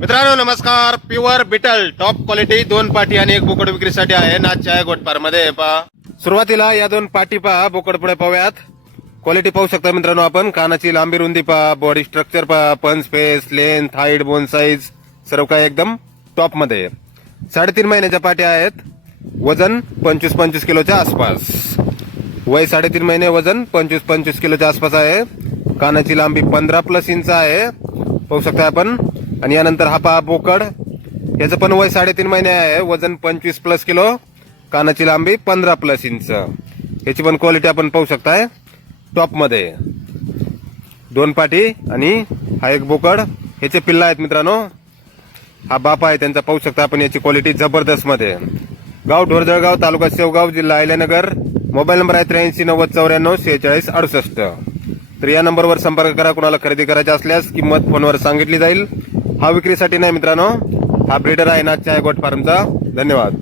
मित्रांनो नमस्कार. Pure beetle top quality दोन पाटी आणि एक बोकड विक्रीसाठी आहे नाचच्या गोटपार गोटपारमध्ये. पहा. सुरुवातीला या दोन पाटी पहा बोकड पुढे पाहूयात. क्वालिटी पाहू शकता मित्रांनो आपण. कानाची लांबी रुंदी पहा बॉडी स्ट्रक्चर पहा punch face length height bone size सर्व काय एकदम टॉपमध्ये. साडेतीन महिन्याच्या पाट्या आहेत. वजन पंचवीस पंचवीस किलोच्या आसपास. वय साडेतीन महिने वजन पंचवीस पंचवीस किलोच्या आसपास आहे. कानाची लांबी पंधरा प्लस इंच आहे. पाहू शकता आपण. आणि यानंतर हा पहा बोकड. याचं पण वय साडेतीन महिने आहे. वजन पंचवीस प्लस किलो. कानाची लांबी पंधरा प्लस इंच याची पण क्वालिटी आपण पाहू शकताय. टॉपमध्ये दोन पाटी आणि हा एक बोकड. ह्याचे पिल्ला आहेत मित्रांनो. हा बापा आहे त्यांचा. पाहू शकता आपण याची क्वालिटी जबरदस्त मध्ये. गाव ढोरजळगाव तालुका शेवगाव जिल्हा अहिल्यानगर. मोबाईल नंबर आहे त्र्याऐंशी नव्वद चौऱ्याण्णव शेहेचाळीस अडुसष्ट. तर या नंबरवर संपर्क करा. कुणाला खरेदी करायची असल्यास किंमत फोनवर सांगितली जाईल. हा विक्रीसाठी नाही मित्रांनो. हा ब्रीडर आहे नाथच्या गोट फार्मचा धन्यवाद.